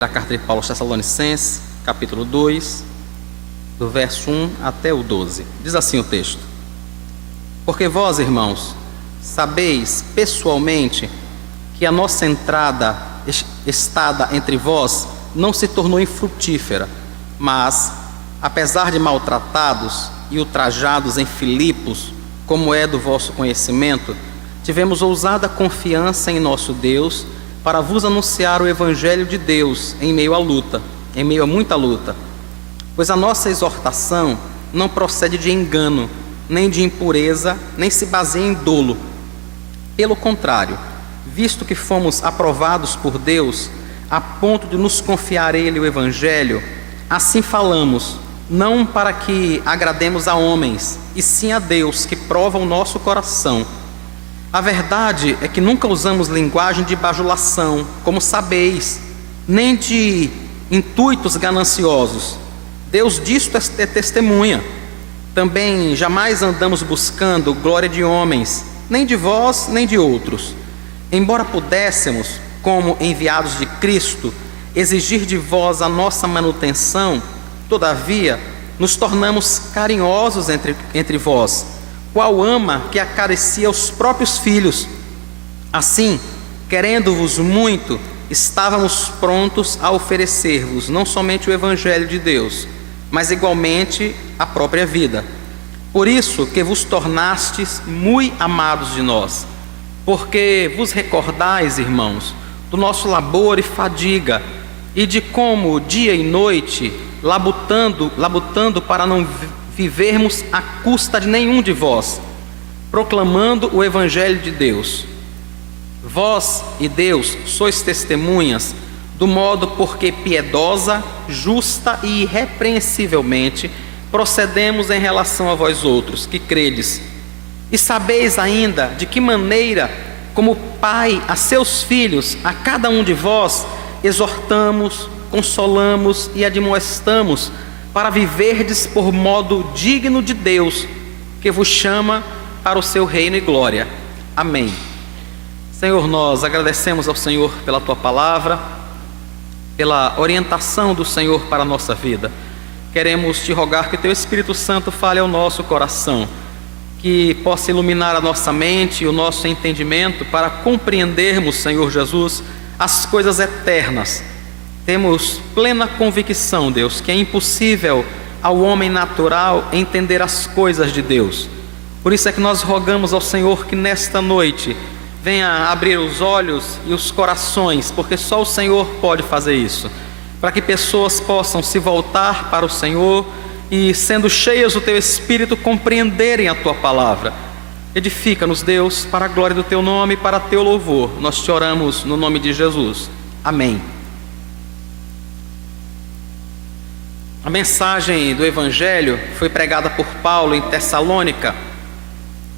Da carta de Paulo aos Tessalonicenses, capítulo 2, do verso 1 até o 12. Diz assim o texto: Porque vós, irmãos, sabeis pessoalmente que a nossa entrada estada entre vós não se tornou infrutífera, mas, apesar de maltratados e ultrajados em Filipos, como é do vosso conhecimento, tivemos ousada confiança em nosso Deus para vos anunciar o Evangelho de Deus em meio a muita luta. Pois a nossa exortação não procede de engano, nem de impureza, nem se baseia em dolo. Pelo contrário, visto que fomos aprovados por Deus, a ponto de nos confiar a Ele o Evangelho, assim falamos, não para que agrademos a homens, e sim a Deus, que prova o nosso coração. A verdade é que nunca usamos linguagem de bajulação, como sabeis, nem de intuitos gananciosos. Deus disto é testemunha. Também jamais andamos buscando glória de homens, nem de vós, nem de outros. Embora pudéssemos, como enviados de Cristo, exigir de vós a nossa manutenção, todavia, nos tornamos carinhosos entre vós, qual ama que acaricia os próprios filhos. Assim, querendo-vos muito, estávamos prontos a oferecer-vos não somente o Evangelho de Deus, mas igualmente a própria vida. Por isso que vos tornastes muito amados de nós, porque vos recordais, irmãos, do nosso labor e fadiga, e de como dia e noite, labutando para não vivermos à custa de nenhum de vós, proclamando o Evangelho de Deus. Vós e Deus sois testemunhas do modo porque piedosa, justa e irrepreensivelmente procedemos em relação a vós outros, que credes. E sabeis ainda de que maneira, como pai a seus filhos, a cada um de vós, exortamos, consolamos e admoestamos, para viverdes por modo digno de Deus, que vos chama para o seu reino e glória. Amém. Senhor, nós agradecemos ao Senhor pela Tua palavra, pela orientação do Senhor para a nossa vida. Queremos Te rogar que Teu Espírito Santo fale ao nosso coração, que possa iluminar a nossa mente e o nosso entendimento para compreendermos, Senhor Jesus, as coisas eternas. Temos plena convicção, Deus, que é impossível ao homem natural entender as coisas de Deus. Por isso é que nós rogamos ao Senhor que nesta noite venha abrir os olhos e os corações, porque só o Senhor pode fazer isso, para que pessoas possam se voltar para o Senhor e, sendo cheias do Teu Espírito, compreenderem a Tua palavra. Edifica-nos, Deus, para a glória do Teu nome e para Teu louvor. Nós te oramos no nome de Jesus. Amém. A mensagem do Evangelho foi pregada por Paulo em Tessalônica,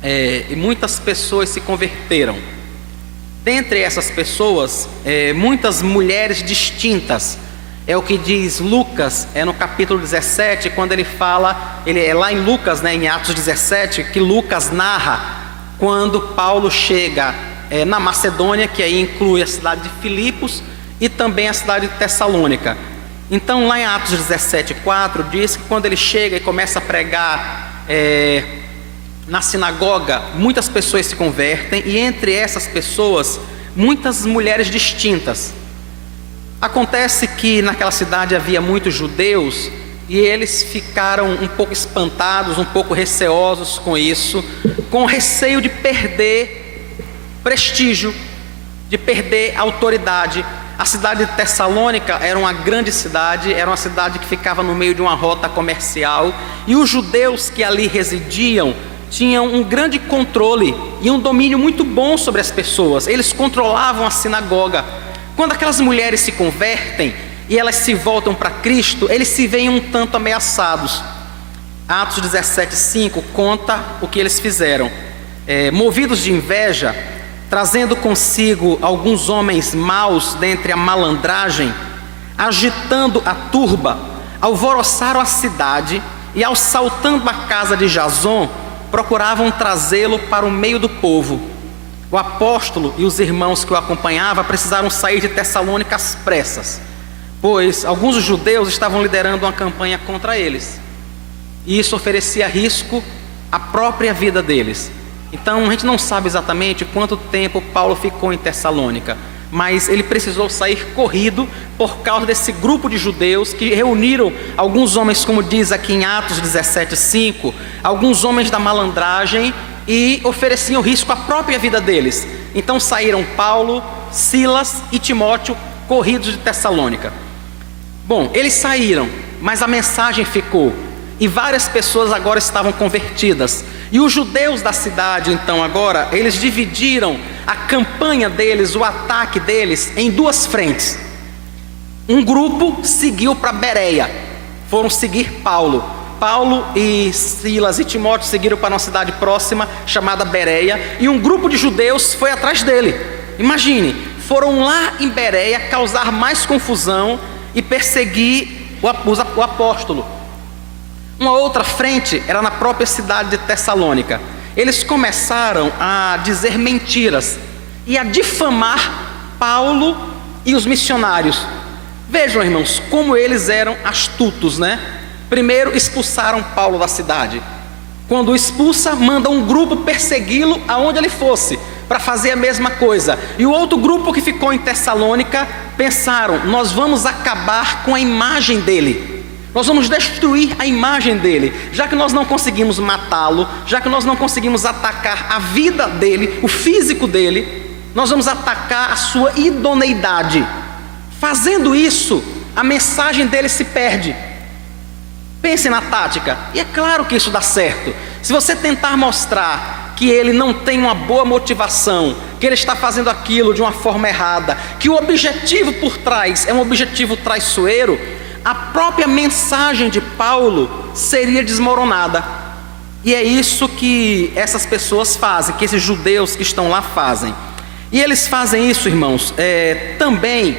e muitas pessoas se converteram. Dentre essas pessoas, muitas mulheres distintas. É o que diz Lucas, no capítulo 17, quando ele fala, ele é lá em Lucas, em Atos 17, que Lucas narra quando Paulo chega na Macedônia, que aí inclui a cidade de Filipos e também a cidade de Tessalônica. Então, lá em Atos 17:4, diz que quando ele chega e começa a pregar na sinagoga, muitas pessoas se convertem, e entre essas pessoas, muitas mulheres distintas. Acontece que naquela cidade havia muitos judeus, e eles ficaram um pouco espantados, um pouco receosos com isso, com receio de perder prestígio, de perder autoridade. A cidade de Tessalônica era uma grande cidade, era uma cidade que ficava no meio de uma rota comercial, e os judeus que ali residiam tinham um grande controle e um domínio muito bom sobre as pessoas. Eles controlavam a sinagoga. Quando aquelas mulheres se convertem e elas se voltam para Cristo, eles se veem um tanto ameaçados. Atos 17:5 conta o que eles fizeram. Movidos de inveja, trazendo consigo alguns homens maus dentre a malandragem, agitando a turba, alvoroçaram a cidade e, assaltando a casa de Jason, procuravam trazê-lo para o meio do povo. O apóstolo e os irmãos que o acompanhavam precisaram sair de Tessalônica às pressas. pois alguns judeus estavam liderando uma campanha contra eles, e isso oferecia risco à própria vida deles. Então a gente não sabe exatamente quanto tempo Paulo ficou em Tessalônica, mas ele precisou sair corrido por causa desse grupo de judeus que reuniram alguns homens, como diz aqui em Atos 17:5, alguns homens da malandragem, e ofereciam risco à própria vida deles. Então saíram Paulo, Silas e Timóteo corridos de Tessalônica. Bom, eles saíram, mas a mensagem ficou, e várias pessoas agora estavam convertidas. E os judeus da cidade, então agora, eles dividiram a campanha deles, o ataque deles, em duas frentes. Um grupo seguiu para Bereia, foram seguir Paulo. Paulo e Silas e Timóteo seguiram para uma cidade próxima chamada Bereia, e um grupo de judeus foi atrás dele. Imagine, foram lá em Bereia causar mais confusão e perseguir o apóstolo. Uma outra frente era na própria cidade de Tessalônica. Eles começaram a dizer mentiras e a difamar Paulo e os missionários. Vejam, irmãos, como eles eram astutos, né? Primeiro expulsaram Paulo da cidade. Quando o expulsa, manda um grupo persegui-lo aonde ele fosse, para fazer a mesma coisa. E o outro grupo que ficou em Tessalônica pensaram: nós vamos acabar com a imagem dele, nós vamos destruir a imagem dele. Já que nós não conseguimos matá-lo, já que nós não conseguimos atacar a vida dele, o físico dele, nós vamos atacar a sua idoneidade. Fazendo isso, a mensagem dele se perde. Pense na tática, e é claro que isso dá certo. Se você tentar mostrar que ele não tem uma boa motivação, que ele está fazendo aquilo de uma forma errada, que o objetivo por trás é um objetivo traiçoeiro, a própria mensagem de Paulo seria desmoronada. E é isso que essas pessoas fazem, que esses judeus que estão lá fazem. E eles fazem isso, irmãos, também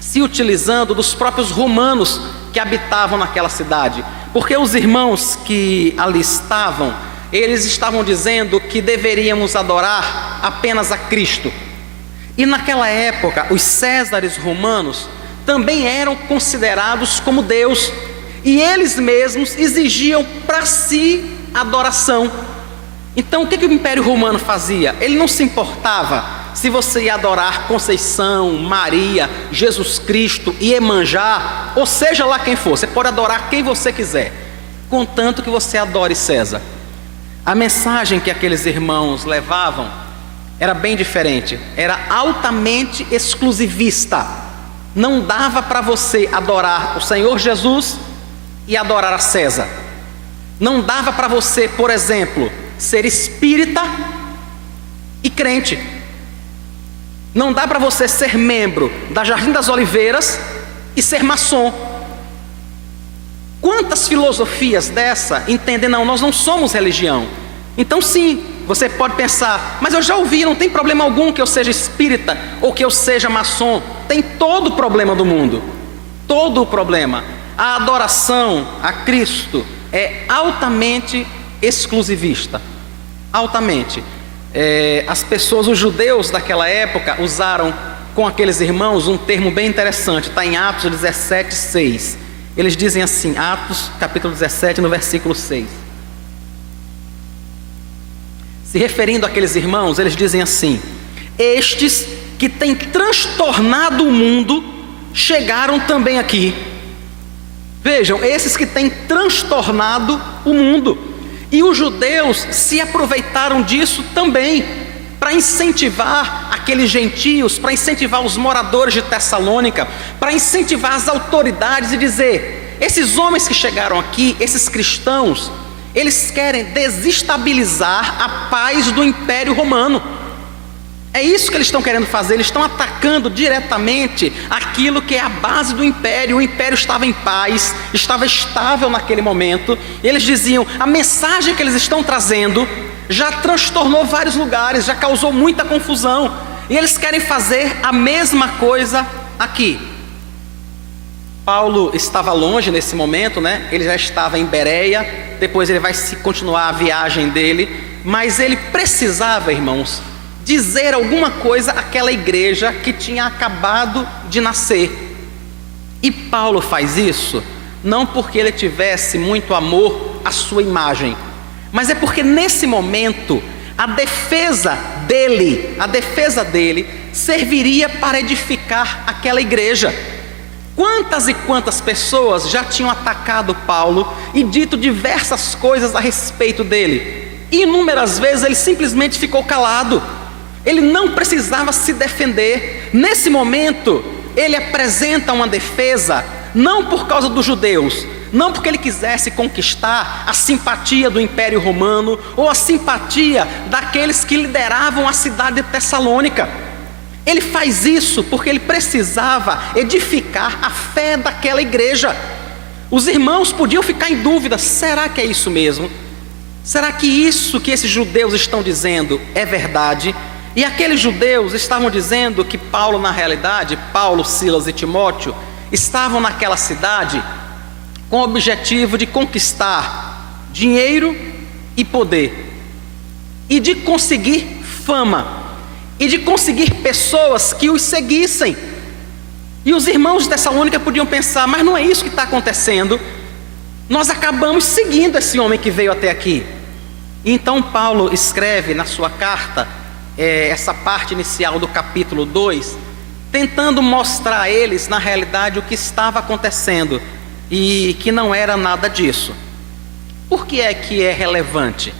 se utilizando dos próprios romanos que habitavam naquela cidade, porque os irmãos que ali estavam, eles estavam dizendo que deveríamos adorar apenas a Cristo. E naquela época, os césares romanos também eram considerados como Deus, e eles mesmos exigiam para si adoração. Então o que o Império Romano fazia? Ele não se importava se você ia adorar Conceição, Maria, Jesus Cristo, Iemanjá, ou seja lá quem for. Você pode adorar quem você quiser, contanto que você adore César. A mensagem que aqueles irmãos levavam era bem diferente, era altamente exclusivista. Não dava para você adorar o Senhor Jesus e adorar a César. Não dava para você, por exemplo, ser espírita e crente. Não dá para você ser membro da Jardim das Oliveiras e ser maçom. Quantas filosofias dessa entendem: não, nós não somos religião. Então sim, você pode pensar: mas eu já ouvi, não tem problema algum que eu seja espírita ou que eu seja maçom. Tem todo o problema do mundo, todo o problema. A adoração a Cristo é altamente exclusivista, altamente. As pessoas, os judeus daquela época, usaram com aqueles irmãos um termo bem interessante, está em Atos 17:6. Eles dizem assim, Atos capítulo 17, no versículo 6. Se referindo àqueles irmãos, eles dizem assim: estes que têm transtornado o mundo chegaram também aqui. Vejam, esses que têm transtornado o mundo. E os judeus se aproveitaram disso também, para incentivar aqueles gentios, para incentivar os moradores de Tessalônica, para incentivar as autoridades e dizer: esses homens que chegaram aqui, esses cristãos, eles querem desestabilizar a paz do Império Romano. É isso que eles estão querendo fazer. Eles estão atacando diretamente aquilo que é a base do império. O império estava em paz, estava estável naquele momento. Eles diziam: a mensagem que eles estão trazendo já transtornou vários lugares, já causou muita confusão, e eles querem fazer a mesma coisa aqui. Paulo estava longe nesse momento, né? Ele já estava em Bereia. Depois ele vai continuar a viagem dele, mas ele precisava, irmãos, dizer alguma coisa àquela igreja que tinha acabado de nascer. E Paulo faz isso não porque ele tivesse muito amor à sua imagem, mas é porque nesse momento a defesa dele serviria para edificar aquela igreja. Quantas e quantas pessoas já tinham atacado Paulo e dito diversas coisas a respeito dele, e inúmeras vezes ele simplesmente ficou calado. Ele não precisava se defender. Nesse momento ele apresenta uma defesa, não por causa dos judeus, não porque ele quisesse conquistar a simpatia do Império Romano ou a simpatia daqueles que lideravam a cidade de Tessalônica. Ele faz isso porque ele precisava edificar a fé daquela igreja. Os irmãos podiam ficar em dúvida: será que é isso mesmo? Será que isso que esses judeus estão dizendo é verdade? E aqueles judeus estavam dizendo que Paulo, na realidade, Paulo, Silas e Timóteo, estavam naquela cidade com o objetivo de conquistar dinheiro e poder, e de conseguir fama, e de conseguir pessoas que os seguissem. E os irmãos de Tessalônica podiam pensar: mas não é isso que está acontecendo. Nós acabamos seguindo esse homem que veio até aqui. E então Paulo escreve na sua carta, essa parte inicial do capítulo 2, tentando mostrar a eles, na realidade, o que estava acontecendo e que não era nada disso. Por que é relevante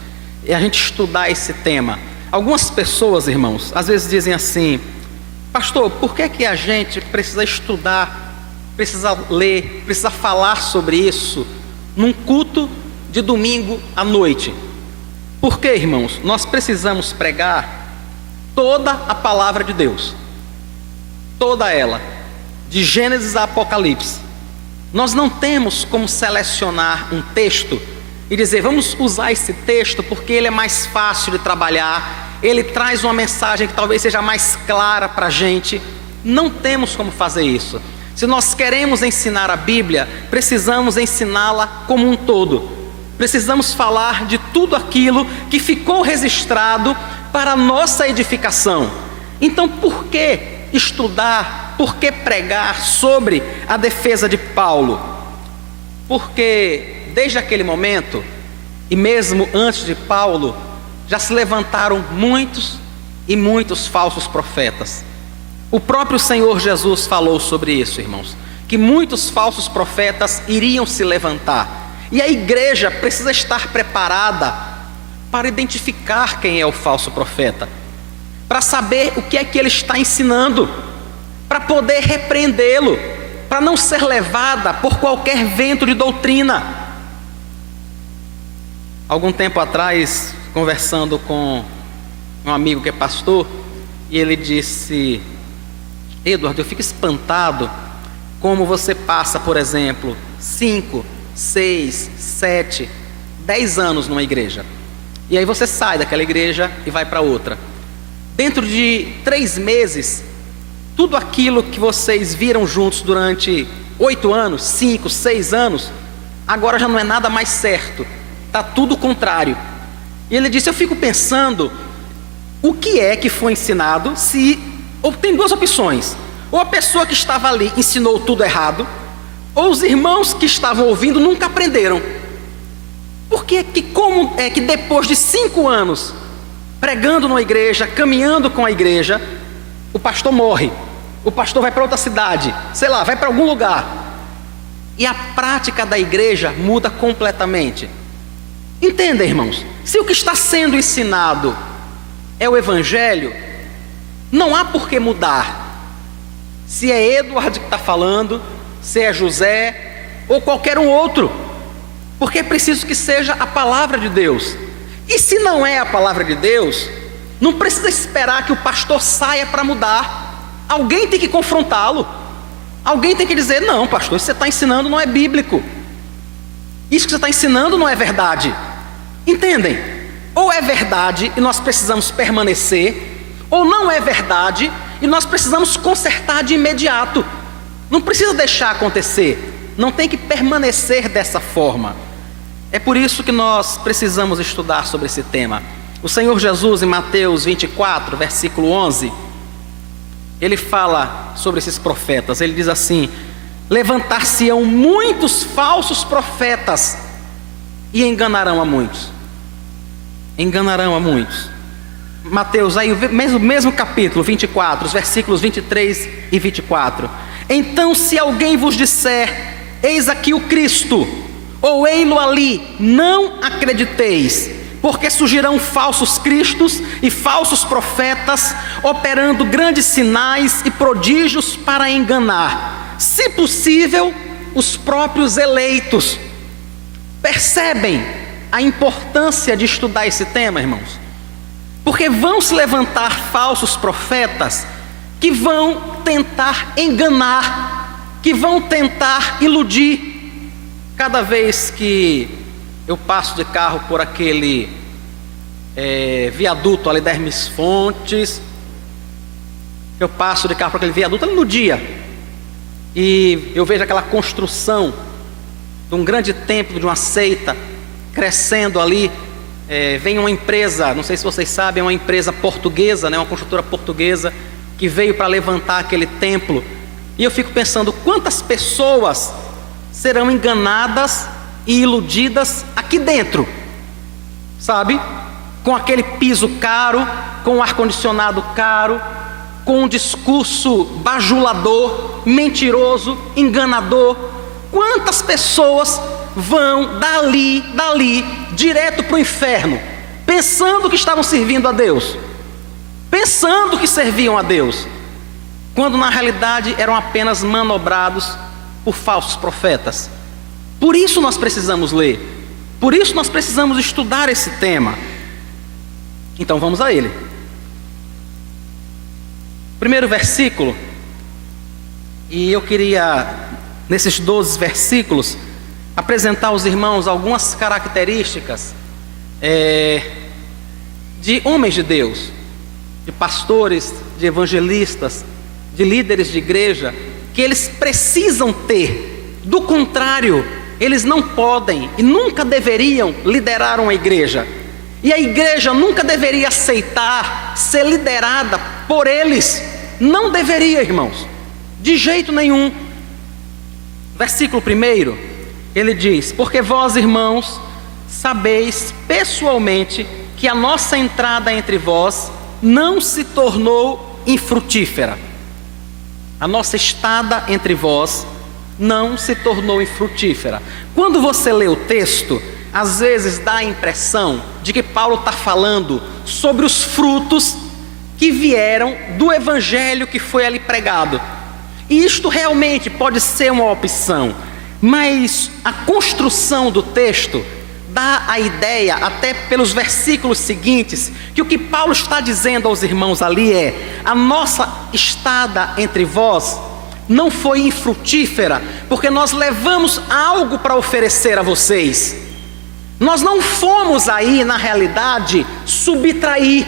a gente estudar esse tema? Algumas pessoas, irmãos, às vezes dizem assim: pastor, por que a gente precisa estudar, precisa ler, precisa falar sobre isso num culto de domingo à noite? Porque, irmãos, nós precisamos pregar toda a palavra de Deus, toda ela, de Gênesis a Apocalipse. Nós não temos como selecionar um texto e dizer: vamos usar esse texto porque ele é mais fácil de trabalhar, ele traz uma mensagem que talvez seja mais clara para a gente. Não temos como fazer isso. Se nós queremos ensinar a Bíblia, precisamos ensiná-la como um todo. Precisamos falar de tudo aquilo que ficou registrado para a nossa edificação. Então, por que estudar, por que pregar sobre a defesa de Paulo? Porque desde aquele momento, e mesmo antes de Paulo, já se levantaram muitos e muitos falsos profetas. O próprio Senhor Jesus falou sobre isso, irmãos, que muitos falsos profetas iriam se levantar. E a igreja precisa estar preparada para identificar quem é o falso profeta, para saber o que é que ele está ensinando, para poder repreendê-lo, para não ser levada por qualquer vento de doutrina. Algum tempo atrás, conversando com um amigo que é pastor, e ele disse: Eduardo, eu fico espantado como você passa, por exemplo, 5, 6, 7, 10 anos numa igreja, e aí você sai daquela igreja e vai para outra. Dentro de 3 meses, tudo aquilo que vocês viram juntos durante 8 anos, 5, 6 anos, agora já não é nada mais certo, está tudo contrário. E ele disse: eu fico pensando, o que é que foi ensinado? Ou tem 2 opções: ou a pessoa que estava ali ensinou tudo errado, ou os irmãos que estavam ouvindo nunca aprenderam. Porque como é que depois de 5 anos pregando numa igreja, caminhando com a igreja, o pastor morre, o pastor vai para outra cidade, sei lá, vai para algum lugar, e a prática da igreja muda completamente? Entenda, irmãos, se o que está sendo ensinado é o evangelho, não há por que mudar. Se é Eduardo que está falando, se é José ou qualquer um outro, porque é preciso que seja a palavra de Deus. E se não é a palavra de Deus, não precisa esperar que o pastor saia para mudar. Alguém tem que confrontá-lo. Alguém tem que dizer: não, pastor, isso que você está ensinando não é bíblico, isso que você está ensinando não é verdade. Entendem? Ou é verdade e nós precisamos permanecer, ou não é verdade e nós precisamos consertar de imediato. Não precisa deixar acontecer, não tem que permanecer dessa forma. É por isso que nós precisamos estudar sobre esse tema. O Senhor Jesus, em Mateus 24, versículo 11, ele fala sobre esses profetas. Ele diz assim: levantar-se-ão muitos falsos profetas e enganarão a muitos. Enganarão a muitos. Mateus, aí o mesmo capítulo 24, os versículos 23 e 24. Então, se alguém vos disser: eis aqui o Cristo, ou ei-lo ali, não acrediteis, porque surgirão falsos cristos e falsos profetas, operando grandes sinais e prodígios para enganar, se possível, os próprios eleitos. Percebem a importância de estudar esse tema, irmãos? Porque vão se levantar falsos profetas que vão tentar enganar, que vão tentar iludir. Cada vez que eu passo de carro por aquele viaduto ali da Hermes Fontes, eu passo de carro por aquele viaduto ali no dia, e eu vejo aquela construção de um grande templo, de uma seita, crescendo ali. Vem uma empresa, não sei se vocês sabem, é uma empresa portuguesa, né, uma construtora portuguesa, que veio para levantar aquele templo. E eu fico pensando, quantas pessoas serão enganadas e iludidas aqui dentro, sabe? Com aquele piso caro, com um ar-condicionado caro, com um discurso bajulador, mentiroso, enganador. Quantas pessoas vão dali, direto para o inferno, pensando que estavam servindo a Deus, pensando que serviam a Deus, quando na realidade eram apenas manobrados por falsos profetas. Por isso nós precisamos ler, por isso nós precisamos estudar esse tema. Então vamos a ele. Primeiro versículo, e eu queria, nesses 12 versículos, apresentar aos irmãos algumas características de homens de Deus, de pastores, de evangelistas, de líderes de igreja, que eles precisam ter. Do contrário, eles não podem e nunca deveriam liderar uma igreja, e a igreja nunca deveria aceitar ser liderada por eles. Não deveria, irmãos, de jeito nenhum. Versículo 1, ele diz: porque vós, irmãos, sabeis pessoalmente que a nossa entrada entre vós não se tornou infrutífera. A nossa estada entre vós não se tornou infrutífera. Quando você lê o texto, às vezes dá a impressão de que Paulo está falando sobre os frutos que vieram do evangelho que foi ali pregado. E isto realmente pode ser uma opção, mas a construção do texto dá a ideia, até pelos versículos seguintes, que o que Paulo está dizendo aos irmãos ali é: a nossa estada entre vós não foi infrutífera, porque nós levamos algo para oferecer a vocês. Nós não fomos aí, na realidade, subtrair.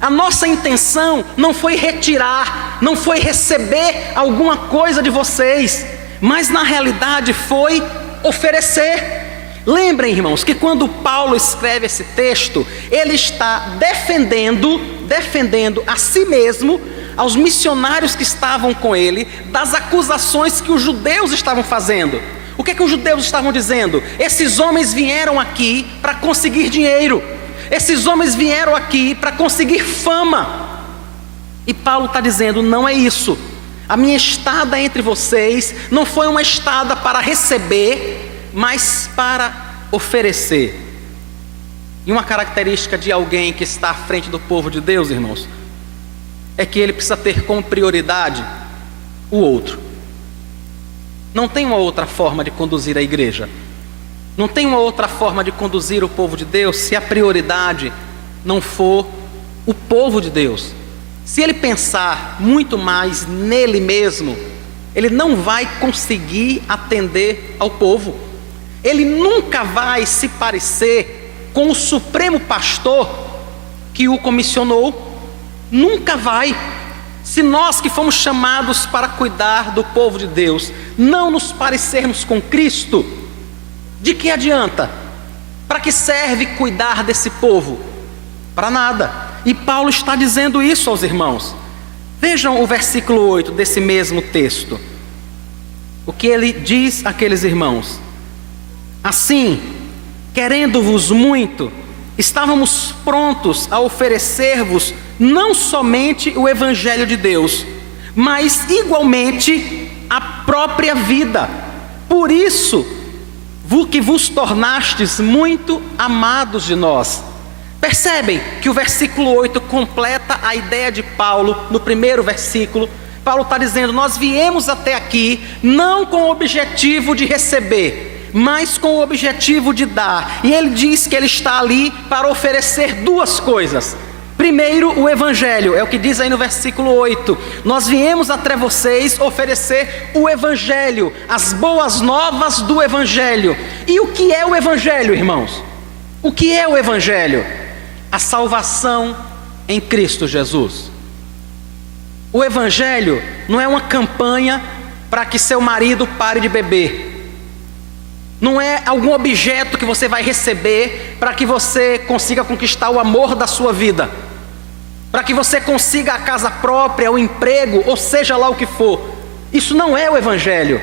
A nossa intenção não foi retirar, não foi receber alguma coisa de vocês, mas na realidade foi oferecer. Lembrem, irmãos, que quando Paulo escreve esse texto, ele está defendendo a si mesmo, aos missionários que estavam com ele, das acusações que os judeus estavam fazendo. O que é que os judeus estavam dizendo? Esses homens vieram aqui para conseguir dinheiro, esses homens vieram aqui para conseguir fama. E Paulo está dizendo: não é isso. A minha estada entre vocês não foi uma estada para receber, mas para oferecer. E uma característica de alguém que está à frente do povo de Deus, irmãos, é que ele precisa ter como prioridade o outro. Não tem uma outra forma de conduzir a igreja, não tem uma outra forma de conduzir o povo de Deus se a prioridade não for o povo de Deus. Se ele pensar muito mais nele mesmo, ele não vai conseguir atender ao povo. Ele nunca vai se parecer com o supremo pastor que o comissionou. Nunca vai. Se nós que fomos chamados para cuidar do povo de Deus não nos parecermos com Cristo, de que adianta? Para que serve cuidar desse povo? Para nada. E Paulo está dizendo isso aos irmãos. Vejam o versículo 8 desse mesmo texto. o que ele diz àqueles irmãos: assim, querendo-vos muito, estávamos prontos a oferecer-vos não somente o Evangelho de Deus, mas igualmente a própria vida. Por isso que vos tornastes muito amados de nós. Percebem que o versículo 8 completa a ideia de Paulo no primeiro versículo. Paulo está dizendo: nós viemos até aqui não com o objetivo de receber, mas com o objetivo de dar. E ele diz que ele está ali para oferecer duas coisas. Primeiro, o Evangelho, é o que diz aí no versículo 8. Nós viemos até vocês oferecer o Evangelho, as boas novas do Evangelho. E o que é o Evangelho, irmãos? O que é o Evangelho? A salvação em Cristo Jesus. O Evangelho não é uma campanha para que seu marido pare de beber. Não é algum objeto que você vai receber para que você consiga conquistar o amor da sua vida, para que você consiga a casa própria, o emprego, ou seja lá o que for. Isso não é o Evangelho.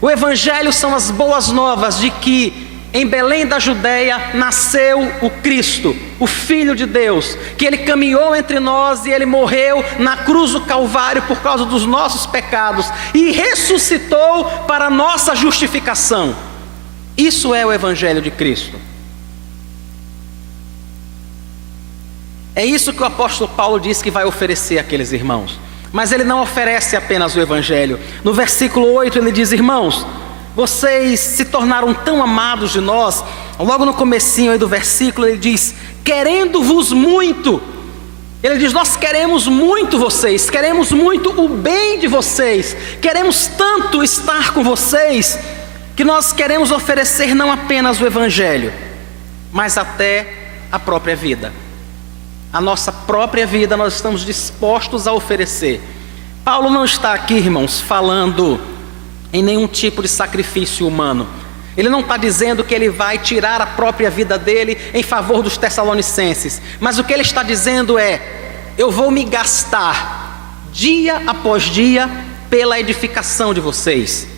O Evangelho são as boas novas de que em Belém da Judeia nasceu o Cristo, o Filho de Deus, que ele caminhou entre nós e ele morreu na cruz do Calvário por causa dos nossos pecados e ressuscitou para a nossa justificação. Isso é o Evangelho de Cristo. É isso que o apóstolo Paulo diz que vai oferecer àqueles irmãos. Mas ele não oferece apenas o Evangelho. No versículo 8 ele diz: irmãos, vocês se tornaram tão amados de nós. Logo no comecinho aí do versículo ele diz: querendo-vos muito. Ele diz: nós queremos muito vocês, queremos muito o bem de vocês, queremos tanto estar com vocês, que nós queremos oferecer não apenas o Evangelho, mas até a própria vida. A nossa própria vida nós estamos dispostos a oferecer. Paulo não está aqui, irmãos, falando em nenhum tipo de sacrifício humano. Ele não está dizendo que ele vai tirar a própria vida dele em favor dos tessalonicenses. Mas o que ele está dizendo é: eu vou me gastar dia após dia pela edificação de vocês.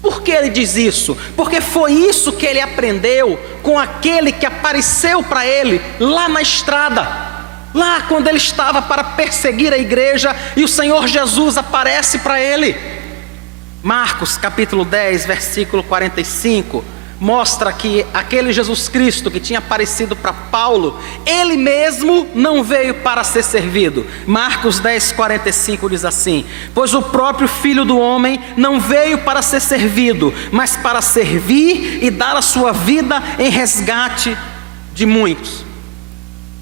Por que ele diz isso? Porque foi isso que ele aprendeu com aquele que apareceu para ele lá na estrada. Lá quando ele estava para perseguir a igreja e o Senhor Jesus aparece para ele. Marcos capítulo 10, versículo 45, mostra que aquele Jesus Cristo que tinha aparecido para Paulo, ele mesmo não veio para ser servido. Marcos 10, 45 diz assim: pois o próprio Filho do Homem não veio para ser servido, mas para servir e dar a sua vida em resgate de muitos.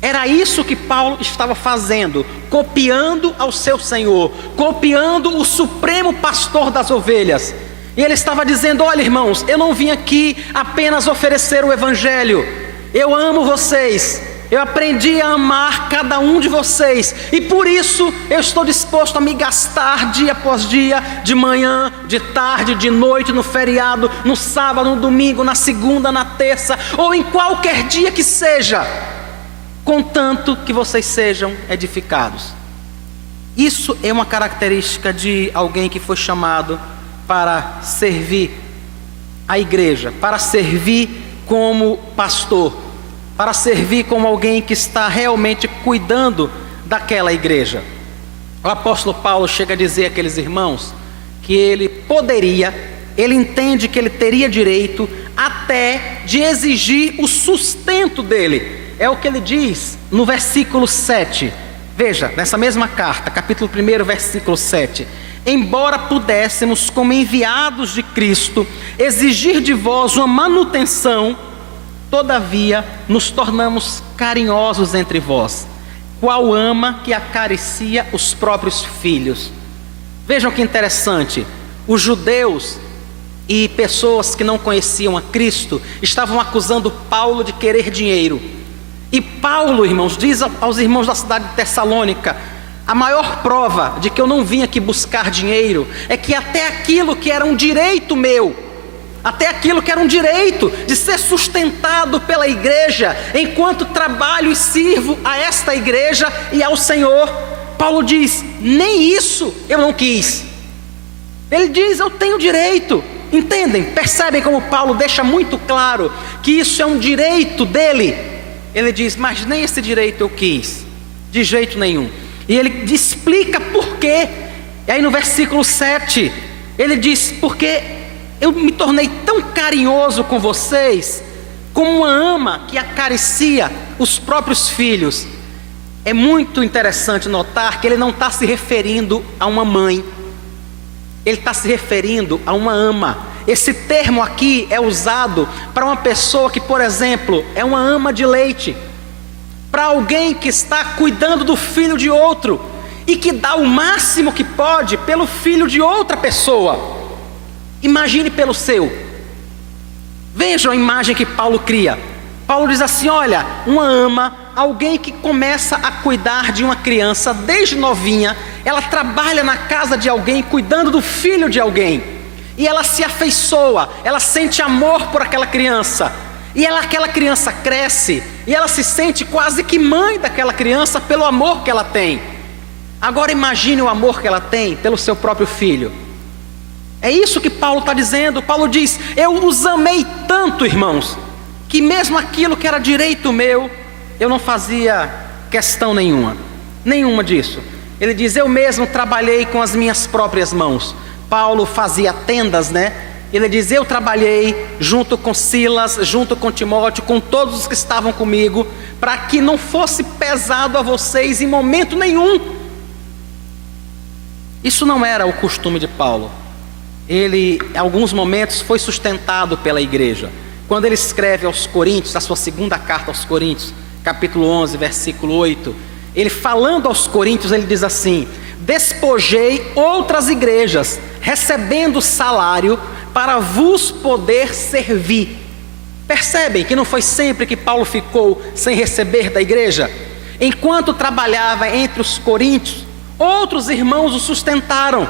Era isso que Paulo estava fazendo, copiando ao seu Senhor, copiando o supremo pastor das ovelhas. E ele estava dizendo: olha, irmãos, eu não vim aqui apenas oferecer o Evangelho. Eu amo vocês, eu aprendi a amar cada um de vocês, e por isso eu estou disposto a me gastar dia após dia, de manhã, de tarde, de noite, no feriado, no sábado, no domingo, na segunda, na terça, ou em qualquer dia que seja, contanto que vocês sejam edificados. Isso é uma característica de alguém que foi chamado para servir a igreja, para servir como pastor, para servir como alguém que está realmente cuidando daquela igreja. O apóstolo Paulo chega a dizer àqueles irmãos que ele entende que ele teria direito até de exigir o sustento dele. É o que ele diz no versículo 7. Veja, nessa mesma carta, capítulo 1, versículo 7. Embora pudéssemos, como enviados de Cristo, exigir de vós uma manutenção, todavia nos tornamos carinhosos entre vós, qual ama que acaricia os próprios filhos. Vejam que interessante, os judeus e pessoas que não conheciam a Cristo estavam acusando Paulo de querer dinheiro. E Paulo, irmãos, diz aos irmãos da cidade de Tessalônica: a maior prova de que eu não vim aqui buscar dinheiro é que até aquilo que era um direito meu, até aquilo que era um direito de ser sustentado pela igreja, enquanto trabalho e sirvo a esta igreja e ao Senhor, Paulo diz: nem isso eu não quis. Ele diz: eu tenho direito. Entendem? Percebem como Paulo deixa muito claro que isso é um direito dele? Ele diz: mas nem esse direito eu quis, de jeito nenhum. E ele explica por quê. E aí no versículo 7, ele diz: porque eu me tornei tão carinhoso com vocês, como uma ama que acaricia os próprios filhos. É muito interessante notar que ele não está se referindo a uma mãe, ele está se referindo a uma ama. Esse termo aqui é usado para uma pessoa que, por exemplo, é uma ama de leite, para alguém que está cuidando do filho de outro e que dá o máximo que pode pelo filho de outra pessoa. Imagine pelo seu. Vejam a imagem que Paulo cria. Paulo diz assim: olha, uma ama, alguém que começa a cuidar de uma criança desde novinha, ela trabalha na casa de alguém, cuidando do filho de alguém, e ela se afeiçoa, ela sente amor por aquela criança, e aquela criança cresce, e ela se sente quase que mãe daquela criança pelo amor que ela tem. Agora imagine o amor que ela tem pelo seu próprio filho. É isso que Paulo está dizendo. Paulo diz: eu os amei tanto, irmãos, que mesmo aquilo que era direito meu, eu não fazia questão nenhuma disso. Ele diz: eu mesmo trabalhei com as minhas próprias mãos. Paulo fazia tendas, né? Ele diz: eu trabalhei junto com Silas, junto com Timóteo, com todos os que estavam comigo, para que não fosse pesado a vocês em momento nenhum. Isso não era o costume de Paulo. Ele, em alguns momentos, foi sustentado pela igreja. Quando ele escreve aos Coríntios, a sua segunda carta aos Coríntios, capítulo 11, versículo 8, ele falando aos Coríntios, ele diz assim: despojei outras igrejas, recebendo salário para vos poder servir. Percebem que não foi sempre que Paulo ficou sem receber da igreja? Enquanto trabalhava entre os coríntios, outros irmãos o sustentaram.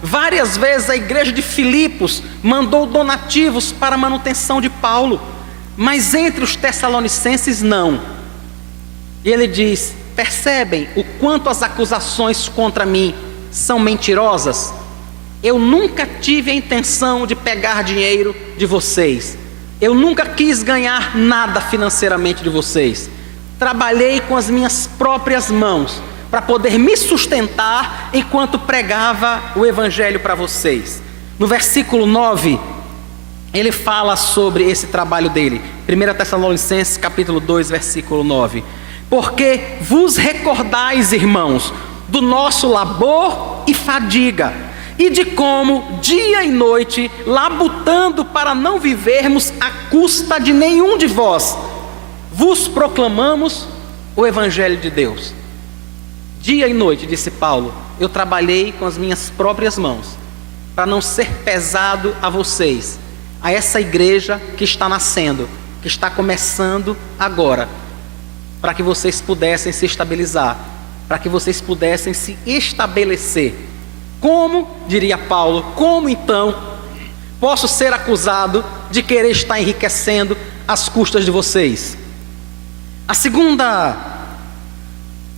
Várias vezes a igreja de Filipos mandou donativos para a manutenção de Paulo, mas entre os tessalonicenses não. E ele diz: percebem o quanto as acusações contra mim são mentirosas? Eu nunca tive a intenção de pegar dinheiro de vocês, eu nunca quis ganhar nada financeiramente de vocês. Trabalhei com as minhas próprias mãos para poder me sustentar enquanto pregava o evangelho para vocês. No versículo 9, ele fala sobre esse trabalho dele. 1 Tessalonicenses capítulo 2, versículo 9. Porque vos recordais, irmãos, do nosso labor e fadiga, e de como, dia e noite, labutando para não vivermos à custa de nenhum de vós, vos proclamamos o evangelho de Deus. Dia e noite, disse Paulo, eu trabalhei com as minhas próprias mãos, para não ser pesado a vocês, a essa igreja que está nascendo, que está começando agora, para que vocês pudessem se estabilizar, para que vocês pudessem se estabelecer. Como, diria Paulo, como então posso ser acusado de querer estar enriquecendo às custas de vocês? A segunda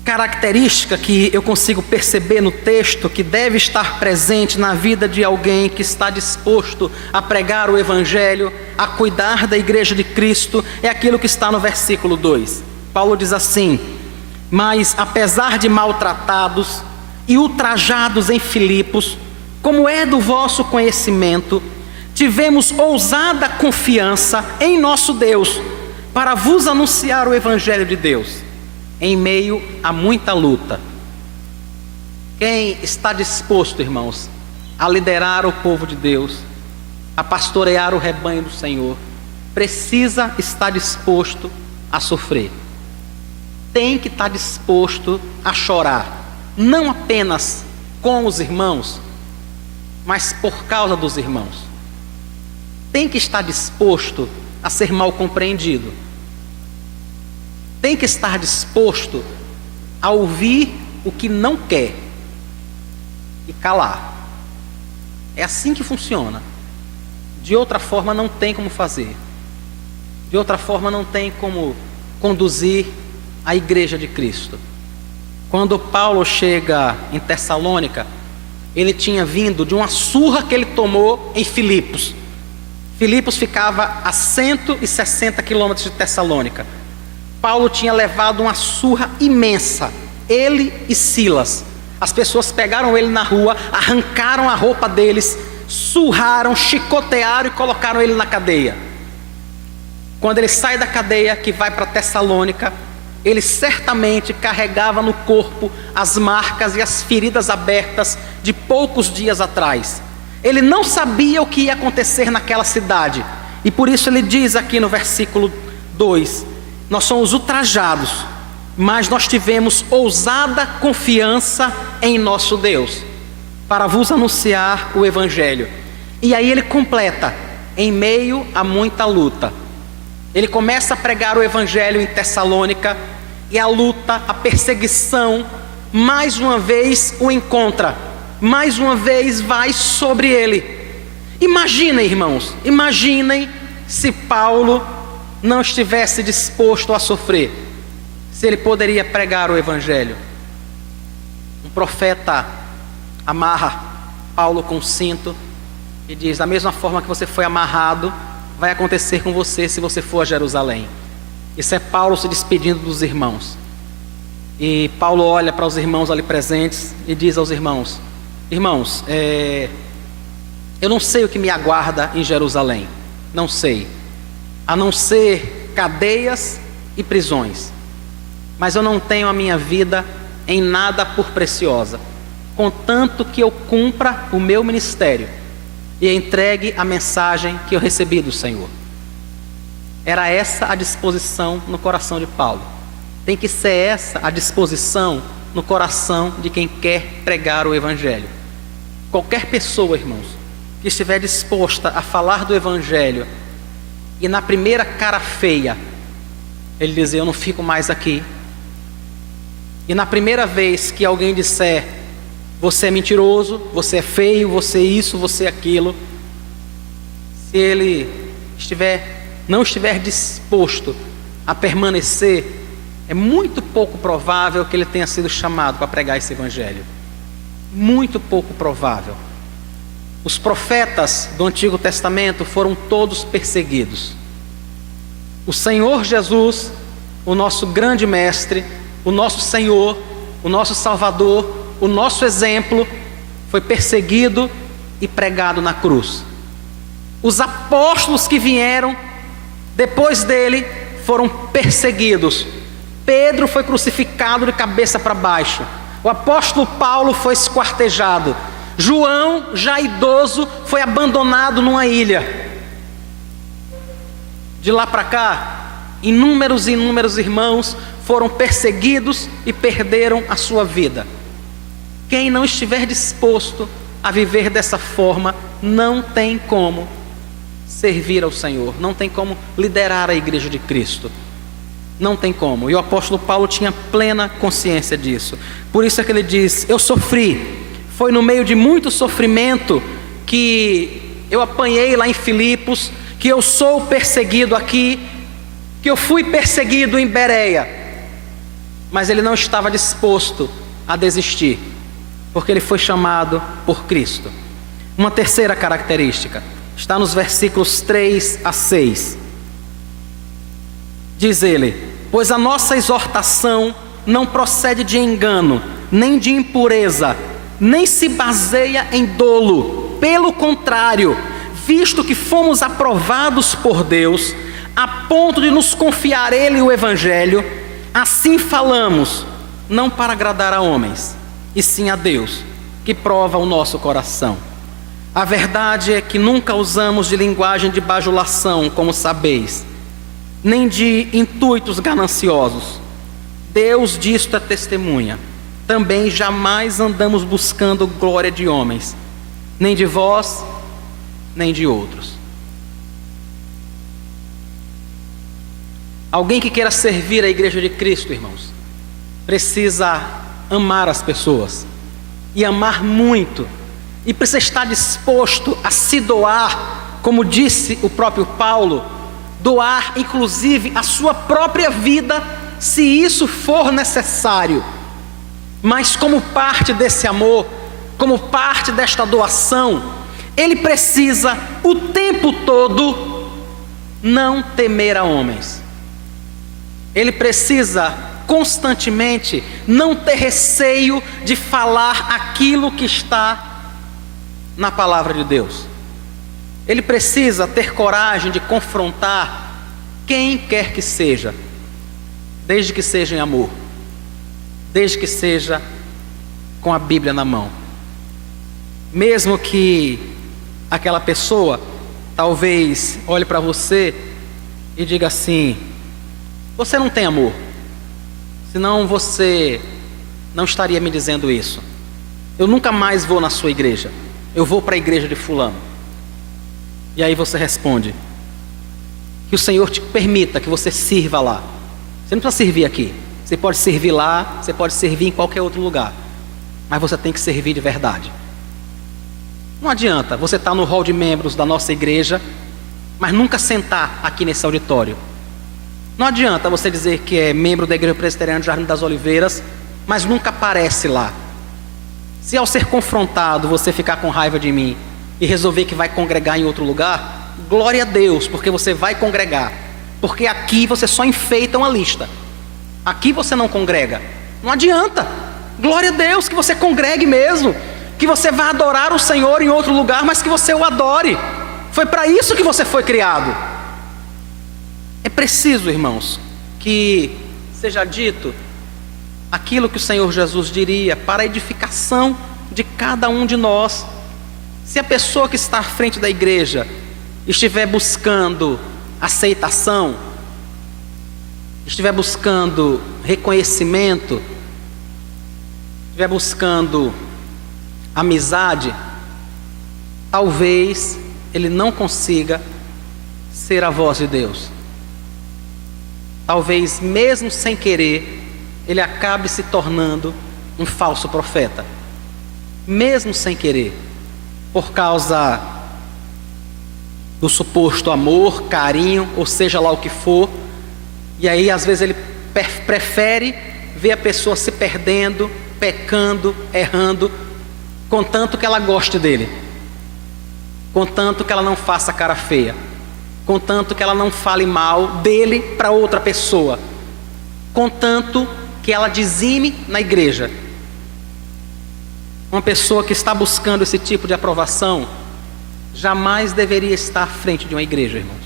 característica que eu consigo perceber no texto, que deve estar presente na vida de alguém que está disposto a pregar o evangelho, a cuidar da igreja de Cristo, é aquilo que está no versículo 2. Paulo diz assim: mas apesar de maltratados e ultrajados em Filipos, como é do vosso conhecimento, tivemos ousada confiança em nosso Deus, para vos anunciar o evangelho de Deus, em meio a muita luta. Quem está disposto, irmãos, a liderar o povo de Deus, a pastorear o rebanho do Senhor, precisa estar disposto a sofrer. Tem que estar disposto a chorar, não apenas com os irmãos, mas por causa dos irmãos. Tem que estar disposto a ser mal compreendido. Tem que estar disposto a ouvir o que não quer e calar. É assim que funciona. De outra forma não tem como fazer. De outra forma não tem como conduzir a igreja de Cristo. Quando Paulo chega em Tessalônica, Ele tinha vindo de uma surra que ele tomou em Filipos. Filipos ficava a 160 quilômetros de Tessalônica. Paulo tinha levado uma surra imensa, ele e Silas. As pessoas pegaram ele na rua, arrancaram a roupa deles, surraram, chicotearam e colocaram ele na cadeia. Quando ele sai da cadeia, que vai para Tessalônica, ele certamente carregava no corpo as marcas e as feridas abertas de poucos dias atrás. Ele não sabia o que ia acontecer naquela cidade, e por isso ele diz aqui no versículo 2: nós somos ultrajados, mas nós tivemos ousada confiança em nosso Deus, para vos anunciar o Evangelho. E aí ele completa: em meio a muita luta. Ele começa a pregar o Evangelho em Tessalônica, e a luta, a perseguição, mais uma vez o encontra, mais uma vez vai sobre ele. Imaginem, irmãos, imaginem se Paulo não estivesse disposto a sofrer, se ele poderia pregar o Evangelho. Um profeta amarra Paulo com um cinto e diz: da mesma forma que você foi amarrado, vai acontecer com você se você for a Jerusalém. Isso é Paulo se despedindo dos irmãos. E Paulo olha para os irmãos ali presentes e diz aos irmãos: irmãos, eu não sei o que me aguarda em Jerusalém, não sei, a não ser cadeias e prisões, mas eu não tenho a minha vida em nada por preciosa, contanto que eu cumpra o meu ministério e entregue a mensagem que eu recebi do Senhor. Era essa a disposição no coração de Paulo. Tem que ser essa a disposição no coração de quem quer pregar o Evangelho. Qualquer pessoa, irmãos, que estiver disposta a falar do Evangelho e na primeira cara feia ele dizer: eu não fico mais aqui, e na primeira vez que alguém disser: você é mentiroso, você é feio, você é isso, você é aquilo, se ele não estiver disposto a permanecer, é muito pouco provável que ele tenha sido chamado para pregar esse Evangelho. Muito pouco provável. Os profetas do Antigo Testamento foram todos perseguidos. O Senhor Jesus, o nosso grande mestre, o nosso Senhor, o nosso Salvador, o nosso exemplo, foi perseguido e pregado na cruz. Os apóstolos que vieram depois dele foram perseguidos. Pedro foi crucificado de cabeça para baixo. O apóstolo Paulo foi esquartejado. João, já idoso, foi abandonado numa ilha. De lá para cá, inúmeros e inúmeros irmãos foram perseguidos e perderam a sua vida. Quem não estiver disposto a viver dessa forma, não tem como servir ao Senhor, não tem como liderar a igreja de Cristo, não tem como. E o apóstolo Paulo tinha plena consciência disso. Por isso é que ele diz: eu sofri, foi no meio de muito sofrimento que eu apanhei lá em Filipos, que eu sou perseguido aqui, que eu fui perseguido em Bereia. Mas ele não estava disposto a desistir, porque ele foi chamado por Cristo. Uma terceira característica está nos versículos 3 a 6. Diz ele: pois a nossa exortação não procede de engano, nem de impureza, nem se baseia em dolo. Pelo contrário, visto que fomos aprovados por Deus, a ponto de nos confiar Ele o Evangelho, assim falamos, não para agradar a homens, e sim a Deus, que prova o nosso coração. A verdade é que nunca usamos de linguagem de bajulação, como sabeis, nem de intuitos gananciosos. Deus disto é testemunha. Também jamais andamos buscando glória de homens, nem de vós, nem de outros. Alguém que queira servir a igreja de Cristo, irmãos, precisa amar as pessoas, e amar muito, e precisa estar disposto a se doar, como disse o próprio Paulo, doar inclusive a sua própria vida, se isso for necessário. Mas como parte desse amor, como parte desta doação, ele precisa o tempo todo não temer a homens. Ele precisa constantemente não ter receio de falar aquilo que está na palavra de Deus. Ele precisa ter coragem de confrontar quem quer que seja, desde que seja em amor, desde que seja com a Bíblia na mão. Mesmo que aquela pessoa talvez olhe para você e diga assim: você não tem amor, senão você não estaria me dizendo isso. Eu nunca mais vou na sua igreja, eu vou para a igreja de fulano. E aí você responde: que o Senhor te permita que você sirva lá. Você não precisa servir aqui, você pode servir lá, você pode servir em qualquer outro lugar, mas você tem que servir de verdade. Não adianta você estar no hall de membros da nossa igreja, mas nunca sentar aqui nesse auditório. Não adianta você dizer que é membro da Igreja Presbiteriana do Jardim das Oliveiras, mas nunca aparece lá. Se ao ser confrontado você ficar com raiva de mim e resolver que vai congregar em outro lugar, glória a Deus, porque você vai congregar. Porque aqui você só enfeita uma lista. Aqui você não congrega. Não adianta. Glória a Deus que você congregue mesmo, que você vá adorar o Senhor em outro lugar, mas que você o adore. Foi para isso que você foi criado. É preciso, irmãos, que seja dito aquilo que o Senhor Jesus diria para a edificação de cada um de nós. Se a pessoa que está à frente da igreja estiver buscando aceitação, estiver buscando reconhecimento, estiver buscando amizade, talvez ele não consiga ser a voz de Deus. Talvez mesmo sem querer, ele acabe se tornando um falso profeta. Mesmo sem querer, por causa do suposto amor, carinho, ou seja lá o que for. E aí às vezes ele prefere ver a pessoa se perdendo, pecando, errando, contanto que ela goste dele, contanto que ela não faça cara feia, contanto que ela não fale mal dele para outra pessoa, contanto que ela dizime na igreja. Uma pessoa que está buscando esse tipo de aprovação jamais deveria estar à frente de uma igreja, irmãos.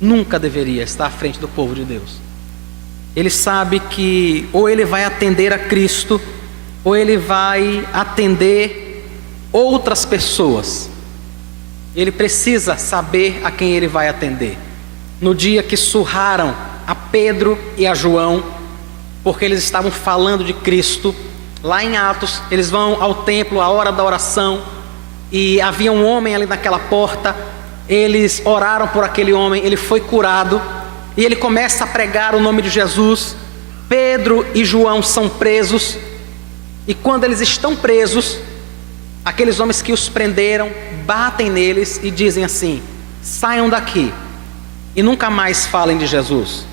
Nunca deveria estar à frente do povo de Deus. Ele sabe que ou ele vai atender a Cristo, ou ele vai atender outras pessoas. Ele precisa saber a quem ele vai atender. No dia que surraram a Pedro e a João, porque eles estavam falando de Cristo, lá em Atos, eles vão ao templo, à hora da oração, e havia um homem ali naquela porta. Eles oraram por aquele homem, ele foi curado, e ele começa a pregar o nome de Jesus. Pedro e João são presos, e quando eles estão presos, aqueles homens que os prenderam batem neles e dizem assim: saiam daqui e nunca mais falem de Jesus.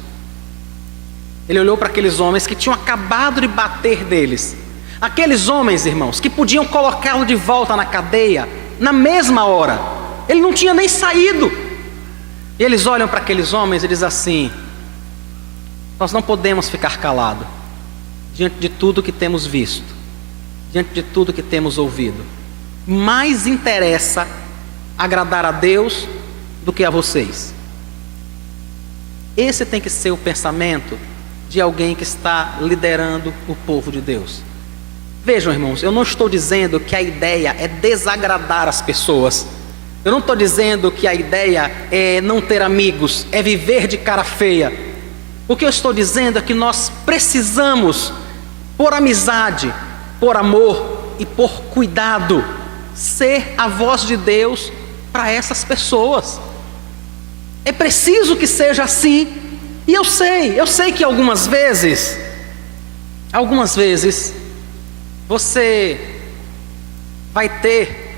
Ele olhou para aqueles homens que tinham acabado de bater deles, aqueles homens, irmãos, que podiam colocá-lo de volta na cadeia na mesma hora. Ele não tinha nem saído. E eles olham para aqueles homens e dizem assim: nós não podemos ficar calados diante de tudo que temos visto, diante de tudo que temos ouvido. Mais interessa agradar a Deus do que a vocês. Esse tem que ser o pensamento de alguém que está liderando o povo de Deus. Vejam, irmãos, eu não estou dizendo que a ideia é desagradar as pessoas. Eu não estou dizendo que a ideia é não ter amigos, é viver de cara feia. O que eu estou dizendo é que nós precisamos, por amizade, por amor e por cuidado, ser a voz de Deus para essas pessoas. É preciso que seja assim. E eu sei que algumas vezes você vai ter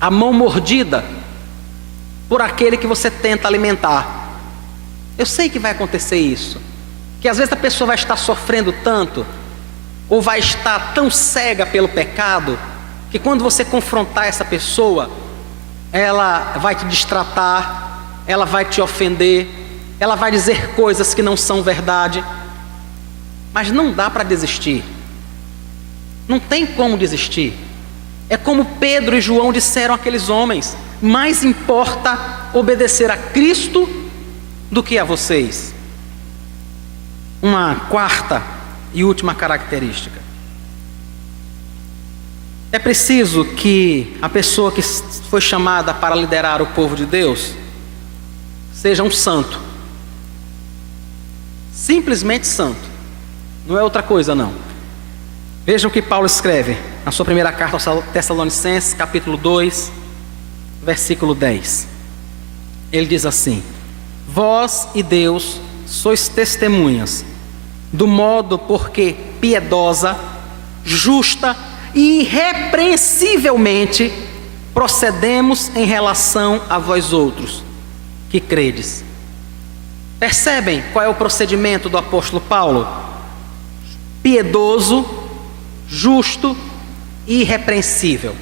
a mão mordida por aquele que você tenta alimentar. Eu sei que vai acontecer isso, que às vezes a pessoa vai estar sofrendo tanto ou vai estar tão cega pelo pecado, que quando você confrontar essa pessoa, ela vai te destratar, ela vai te ofender, ela vai dizer coisas que não são verdade. Mas não dá para desistir. Não tem como desistir. É como Pedro e João disseram àqueles homens: mais importa obedecer a Cristo do que a vocês. Uma quarta e última característica: é preciso que a pessoa que foi chamada para liderar o povo de Deus seja um santo. Simplesmente santo. Não é outra coisa não. Veja o que Paulo escreve na sua primeira carta aos Tessalonicenses, capítulo 2, versículo 10. Ele diz assim: vós e Deus sois testemunhas do modo porque piedosa, justa e irrepreensivelmente procedemos em relação a vós outros que credes. Percebem qual é o procedimento do apóstolo Paulo? Piedoso, justo e irrepreensível.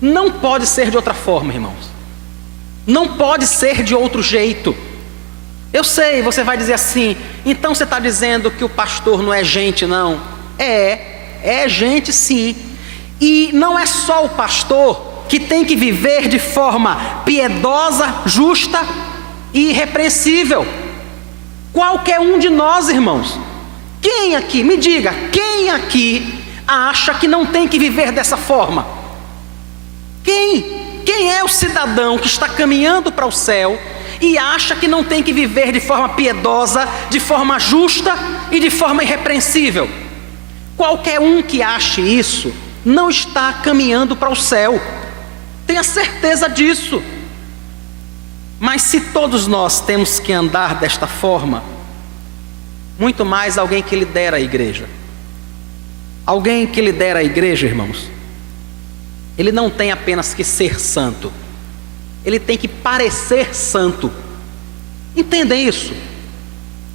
Não pode ser de outra forma, irmãos. Não pode ser de outro jeito. Eu sei, você vai dizer assim: então você está dizendo que o pastor não é gente, não? É gente sim. E não é só o pastor que tem que viver de forma piedosa, justa e irrepreensível. Qualquer um de nós, irmãos. Quem aqui, me diga, quem aqui acha que não tem que viver dessa forma? Quem é o cidadão que está caminhando para o céu e acha que não tem que viver de forma piedosa, de forma justa e de forma irrepreensível? Qualquer um que ache isso não está caminhando para o céu. Tenha certeza disso. Mas se todos nós temos que andar desta forma, muito mais alguém que lidera a igreja. Alguém que lidera a igreja, irmãos, ele não tem apenas que ser santo, ele tem que parecer santo. Entendem isso?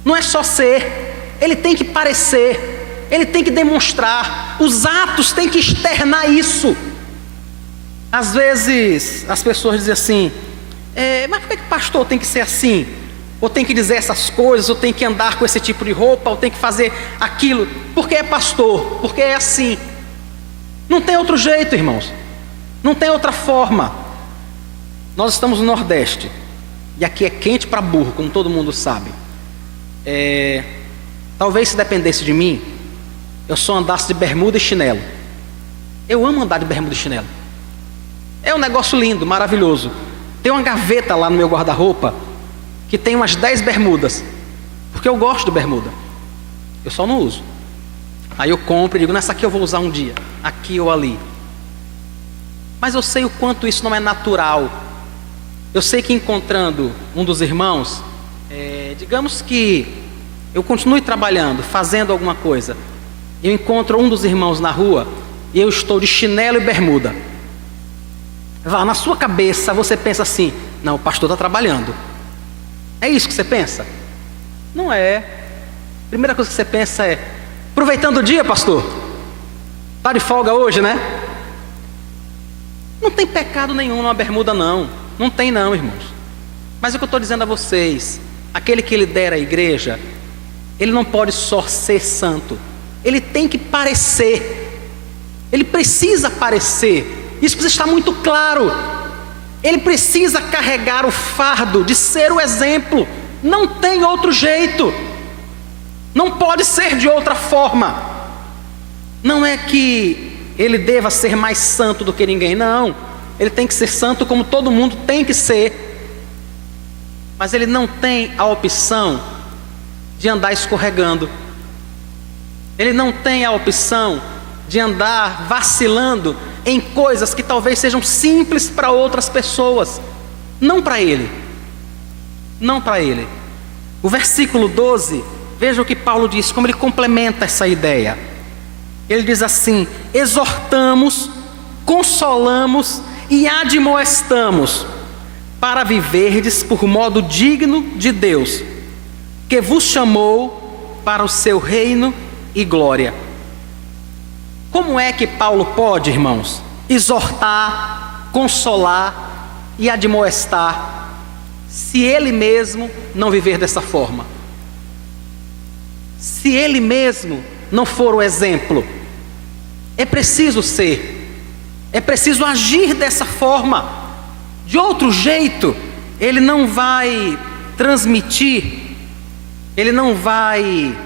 Não é só ser, ele tem que parecer, ele tem que demonstrar, os atos têm que externar isso. Às vezes as pessoas dizem assim: mas por que o pastor tem que ser assim? Ou tem que dizer essas coisas, ou tem que andar com esse tipo de roupa, ou tem que fazer aquilo, porque é pastor, porque é assim. Não tem outro jeito, irmãos. Não tem outra forma. Nós estamos no Nordeste, e aqui é quente para burro, como todo mundo sabe. Talvez se dependesse de mim, eu só andasse de bermuda e chinelo. Eu amo andar de bermuda e chinelo. É um negócio lindo, maravilhoso. Tem uma gaveta lá no meu guarda-roupa que tem umas 10 bermudas, porque eu gosto de bermuda. Eu só não uso. Aí eu compro e digo: nessa aqui eu vou usar um dia, aqui ou ali. Mas eu sei o quanto isso não é natural. Eu sei que encontrando um dos irmãos, digamos que eu continue trabalhando, fazendo alguma coisa, eu encontro um dos irmãos na rua e eu estou de chinelo e bermuda. Na sua cabeça você pensa assim: não, o pastor está trabalhando. É isso que você pensa? Não é. A primeira coisa que você pensa é: aproveitando o dia, pastor? Está de folga hoje, né? Não tem pecado nenhum numa bermuda, não. Não tem não, irmãos. Mas o que eu estou dizendo a vocês: aquele que lidera a igreja, ele não pode só ser santo, ele tem que parecer. Ele precisa parecer. Isso precisa estar muito claro. Ele precisa carregar o fardo de ser o exemplo. Não tem outro jeito. Não pode ser de outra forma. Não é que ele deva ser mais santo do que ninguém, não. Ele tem que ser santo como todo mundo tem que ser. Mas ele não tem a opção de andar escorregando. Ele não tem a opção de andar vacilando em coisas que talvez sejam simples para outras pessoas, não para ele. Não para ele. O versículo 12, veja o que Paulo diz, como ele complementa essa ideia. Ele diz assim: exortamos, consolamos e admoestamos, para viverdes por modo digno de Deus, que vos chamou para o seu reino e glória. Como é que Paulo pode, irmãos, exortar, consolar e admoestar, se ele mesmo não viver dessa forma? Se ele mesmo não for o exemplo? É preciso ser, é preciso agir dessa forma. De outro jeito, ele não vai transmitir, ele não vai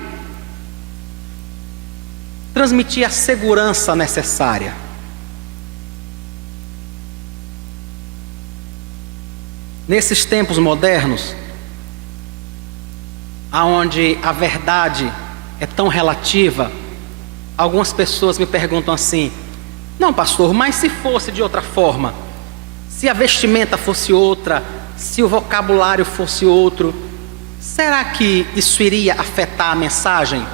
transmitir a segurança necessária. Nesses tempos modernos, aonde a verdade é tão relativa, algumas pessoas me perguntam assim: não, pastor, mas se fosse de outra forma, se a vestimenta fosse outra, se o vocabulário fosse outro, será que isso iria afetar a mensagem?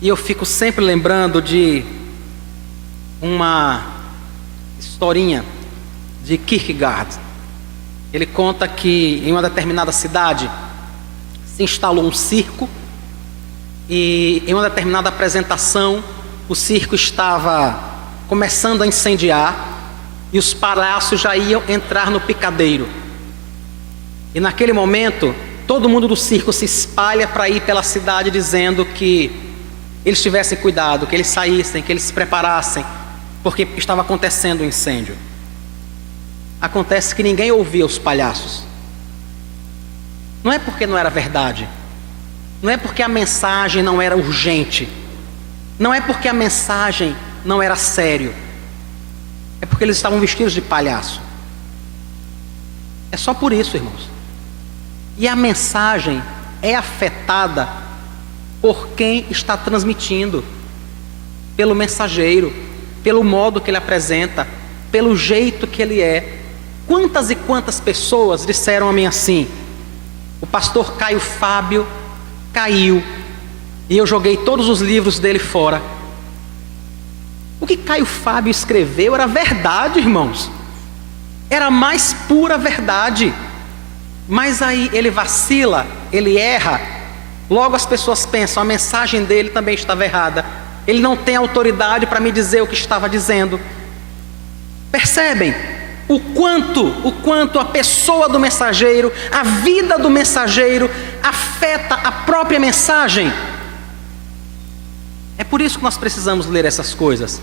E eu fico sempre lembrando de uma historinha de Kierkegaard. Ele conta que em uma determinada cidade se instalou um circo, e em uma determinada apresentação o circo estava começando a incendiar e os palhaços já iam entrar no picadeiro. E naquele momento todo mundo do circo se espalha para ir pela cidade dizendo que eles tivessem cuidado, que eles saíssem, que eles se preparassem, porque estava acontecendo um incêndio. Acontece que ninguém ouvia os palhaços. Não é porque não era verdade, não é porque a mensagem não era urgente, não é porque a mensagem não era sério, é porque eles estavam vestidos de palhaço. É só por isso, irmãos. E a mensagem é afetada por quem está transmitindo, pelo mensageiro, pelo modo que ele apresenta, pelo jeito que ele é. Quantas e quantas pessoas disseram a mim assim: o pastor Caio Fábio caiu e eu joguei todos os livros dele fora. O que Caio Fábio escreveu era verdade, irmãos, era a mais pura verdade. Mas aí ele vacila, ele erra, logo as pessoas pensam: a mensagem dele também estava errada, ele não tem autoridade para me dizer o que estava dizendo. Percebem o quanto a pessoa do mensageiro, a vida do mensageiro afeta a própria mensagem? É por isso que nós precisamos ler essas coisas.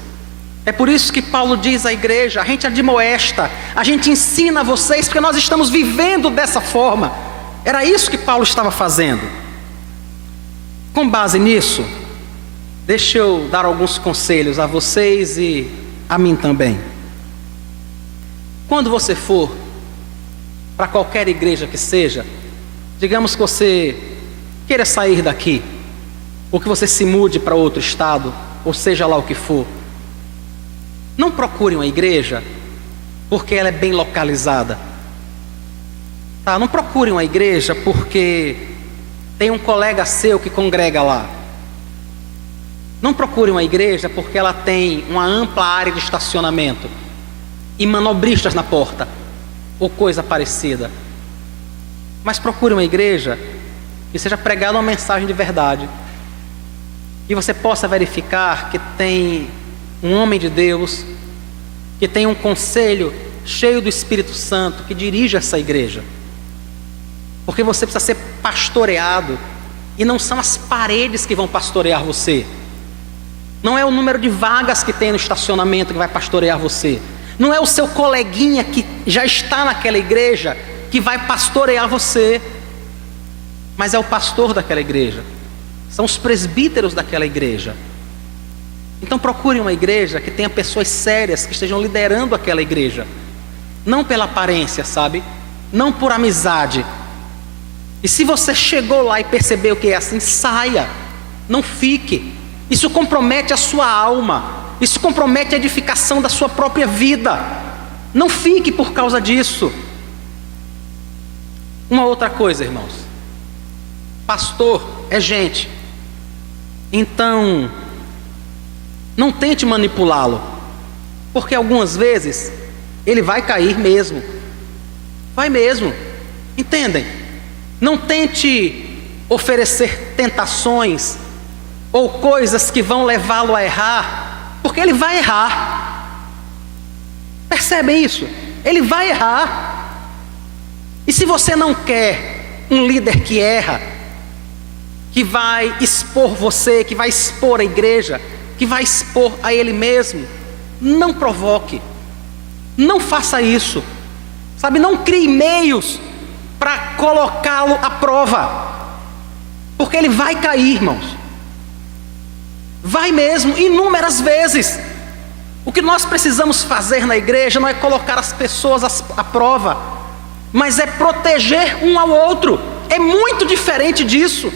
É por isso que Paulo diz à igreja: a gente admoesta, a gente ensina vocês, porque nós estamos vivendo dessa forma. Era isso que Paulo estava fazendo. Com base nisso, deixa eu dar alguns conselhos a vocês e a mim também. Quando você for para qualquer igreja que seja, digamos que você queira sair daqui, ou que você se mude para outro estado, ou seja lá o que for, não procure uma igreja porque ela é bem localizada, tá? Não procure uma igreja porque tem um colega seu que congrega lá. Não procure uma igreja porque ela tem uma ampla área de estacionamento e manobristas na porta, ou coisa parecida. Mas procure uma igreja que seja pregada uma mensagem de verdade, e você possa verificar que tem um homem de Deus, que tem um conselho cheio do Espírito Santo que dirige essa igreja. Porque você precisa ser pastoreado, e não são as paredes que vão pastorear você, não é o número de vagas que tem no estacionamento que vai pastorear você, não é o seu coleguinha que já está naquela igreja que vai pastorear você, mas é o pastor daquela igreja, são os presbíteros daquela igreja. Então procure uma igreja que tenha pessoas sérias que estejam liderando aquela igreja, não pela aparência, sabe? Não por amizade. E se você chegou lá e percebeu que é assim, saia, não fique. Isso compromete a sua alma, isso compromete a edificação da sua própria vida. Não fique por causa disso. Uma outra coisa, irmãos: pastor é gente, então não tente manipulá-lo, porque algumas vezes ele vai cair mesmo, vai mesmo, entendem? Não tente oferecer tentações ou coisas que vão levá-lo a errar, porque ele vai errar. Percebem isso? Ele vai errar. E se você não quer um líder que erra, que vai expor você, que vai expor a igreja, que vai expor a ele mesmo, não provoque, não faça isso, sabe? Não crie meios para colocá-lo à prova, porque ele vai cair, irmãos, vai mesmo, inúmeras vezes. O que nós precisamos fazer na igreja não é colocar as pessoas à prova, mas é proteger um ao outro. É muito diferente disso.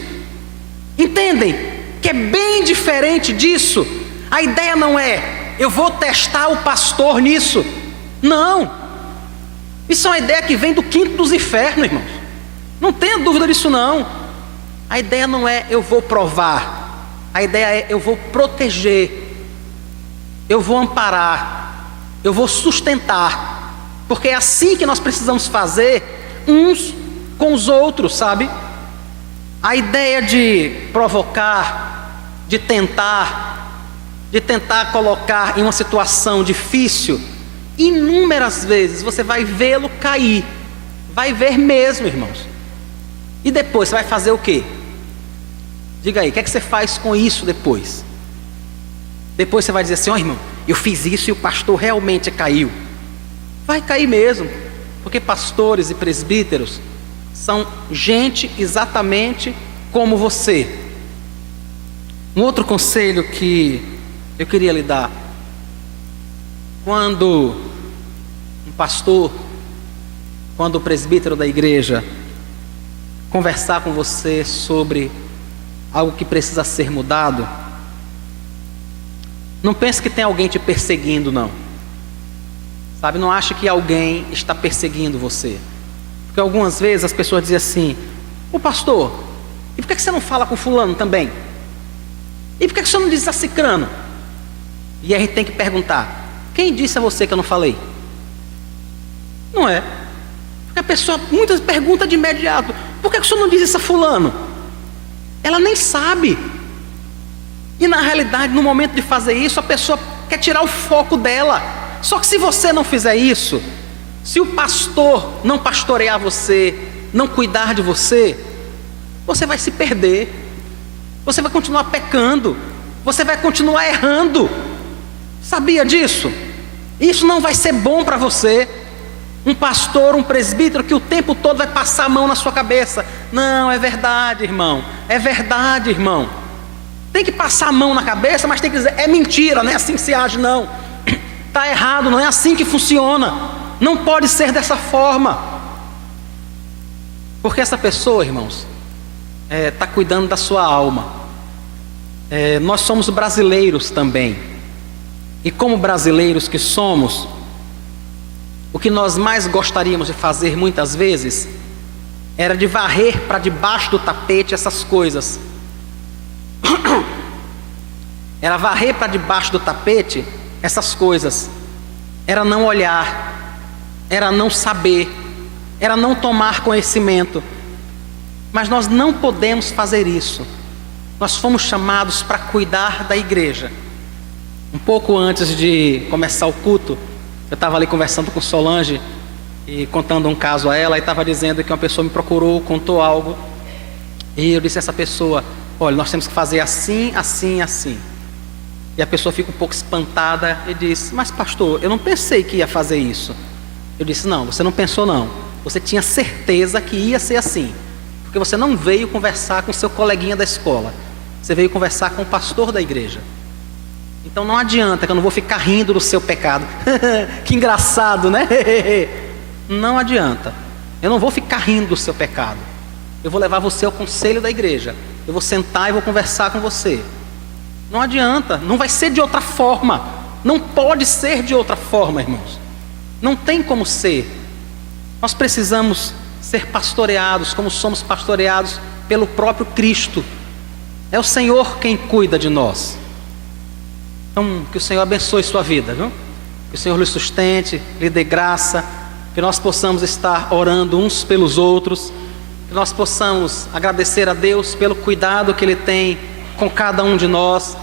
Entendem? Que é bem diferente disso. A ideia não é, eu vou testar o pastor nisso. Não. Isso é uma ideia que vem do quinto dos infernos, irmãos. Não tenha dúvida disso não. A ideia não é, eu vou provar. A ideia é, eu vou proteger. Eu vou amparar. Eu vou sustentar. Porque é assim que nós precisamos fazer uns com os outros, sabe? A ideia de provocar, de tentar colocar em uma situação difícil, inúmeras vezes você vai vê-lo cair, vai ver mesmo, irmãos. E depois você vai fazer o quê? Diga aí, o que é que você faz com isso depois? Depois você vai dizer assim, ó irmão, eu fiz isso e o pastor realmente caiu. Vai cair mesmo, porque pastores e presbíteros são gente exatamente como você. Um outro conselho que eu queria lhe dar: quando um pastor, quando o presbítero da igreja conversar com você sobre algo que precisa ser mudado, não pense que tem alguém te perseguindo, não. Sabe, não ache que alguém está perseguindo você. Porque algumas vezes as pessoas dizem assim, ô pastor, e por que você não fala com fulano também? E por que você não diz a cicrano? E a gente tem que perguntar, quem disse a você que eu não falei? Não é? Porque a pessoa muitas pergunta de imediato, por que você não diz isso a fulano? Ela nem sabe. E na realidade, no momento de fazer isso, a pessoa quer tirar o foco dela. Só que se você não fizer isso, se o pastor não pastorear você, não cuidar de você, você vai se perder, você vai continuar pecando, você vai continuar errando. Sabia disso? Isso não vai ser bom para você. Um pastor, um presbítero que o tempo todo vai passar a mão na sua cabeça. Não, é verdade, irmão, é verdade, irmão. Tem que passar a mão na cabeça, mas tem que dizer, é mentira, não é assim que se age, não. Está errado, não é assim que funciona. Não pode ser dessa forma. Porque essa pessoa, irmãos, está cuidando da sua alma. Nós somos brasileiros também. E como brasileiros que somos, o que nós mais gostaríamos de fazer muitas vezes era de varrer para debaixo do tapete essas coisas. Era varrer para debaixo do tapete essas coisas. Era não olhar, era não saber, era não tomar conhecimento. Mas nós não podemos fazer isso. Nós fomos chamados para cuidar da igreja. Um pouco antes de começar o culto, eu estava ali conversando com Solange e contando um caso a ela, e estava dizendo que uma pessoa me procurou, contou algo, e eu disse a essa pessoa, olha, nós temos que fazer assim, assim, assim. E a pessoa fica um pouco espantada e diz, mas pastor, eu não pensei que ia fazer isso. Eu disse, não, você não pensou não, você tinha certeza que ia ser assim, porque você não veio conversar com seu coleguinha da escola, você veio conversar com o pastor da igreja. Então não adianta que eu não vou ficar rindo do seu pecado. Que engraçado, né? Não adianta. Eu não vou ficar rindo do seu pecado. Eu vou levar você ao conselho da igreja. Eu vou sentar e vou conversar com você. Não adianta, não vai ser de outra forma. Não pode ser de outra forma, irmãos. Não tem como ser. Nós precisamos ser pastoreados como somos pastoreados pelo próprio Cristo. É o Senhor quem cuida de nós. Então, que o Senhor abençoe sua vida, viu? Que o Senhor lhe sustente, lhe dê graça, que nós possamos estar orando uns pelos outros, que nós possamos agradecer a Deus pelo cuidado que Ele tem com cada um de nós,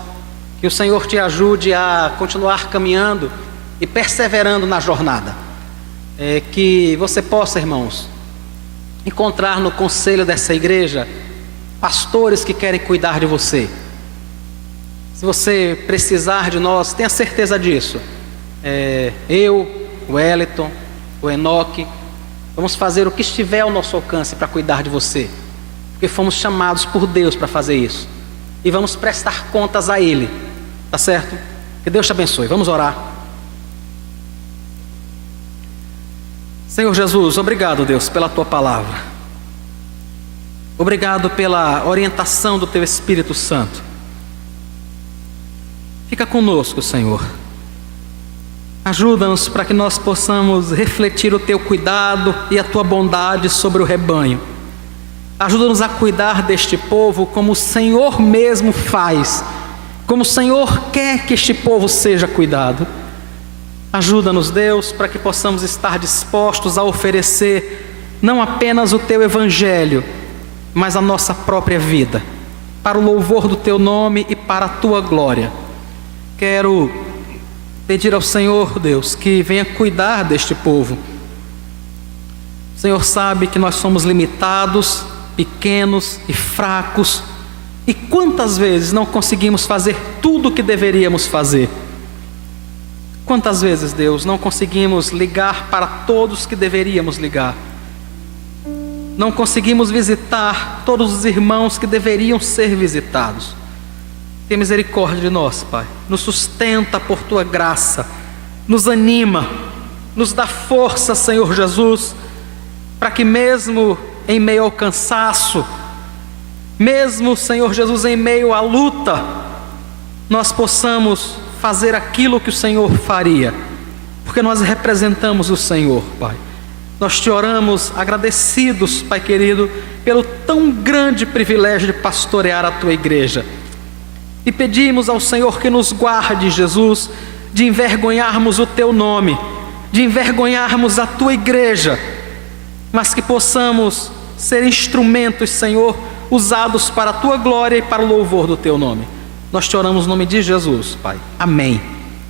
que o Senhor te ajude a continuar caminhando e perseverando na jornada. Que você possa, irmãos, encontrar no conselho dessa igreja pastores que querem cuidar de você. Se você precisar de nós, tenha certeza disso. Eu, o Wellington, o Enoque, vamos fazer o que estiver ao nosso alcance para cuidar de você, porque fomos chamados por Deus para fazer isso, e vamos prestar contas a Ele, tá certo? Que Deus te abençoe. Vamos orar. Senhor Jesus, obrigado, Deus, pela Tua palavra. Obrigado pela orientação do Teu Espírito Santo. Fica conosco, Senhor. Ajuda-nos para que nós possamos refletir o Teu cuidado e a Tua bondade sobre o rebanho. Ajuda-nos a cuidar deste povo como o Senhor mesmo faz, como o Senhor quer que este povo seja cuidado. Ajuda-nos, Deus, para que possamos estar dispostos a oferecer não apenas o Teu Evangelho, mas a nossa própria vida, para o louvor do Teu nome e para a Tua glória. Quero pedir ao Senhor, Deus, que venha cuidar deste povo. O Senhor sabe que nós somos limitados, pequenos e fracos, e quantas vezes não conseguimos fazer tudo o que deveríamos fazer. Quantas vezes, Deus, não conseguimos ligar para todos que deveríamos ligar. Não conseguimos visitar todos os irmãos que deveriam ser visitados. Tenha misericórdia de nós, Pai. Nos sustenta por Tua graça, nos anima, nos dá força, Senhor Jesus, para que mesmo em meio ao cansaço, mesmo, Senhor Jesus, em meio à luta, nós possamos fazer aquilo que o Senhor faria, porque nós representamos o Senhor, Pai. Nós te oramos agradecidos, Pai querido, pelo tão grande privilégio de pastorear a Tua igreja. E pedimos ao Senhor que nos guarde, Jesus, de envergonharmos o Teu nome, de envergonharmos a Tua igreja, mas que possamos ser instrumentos, Senhor, usados para a Tua glória e para o louvor do Teu nome. Nós te oramos no nome de Jesus, Pai. Amém.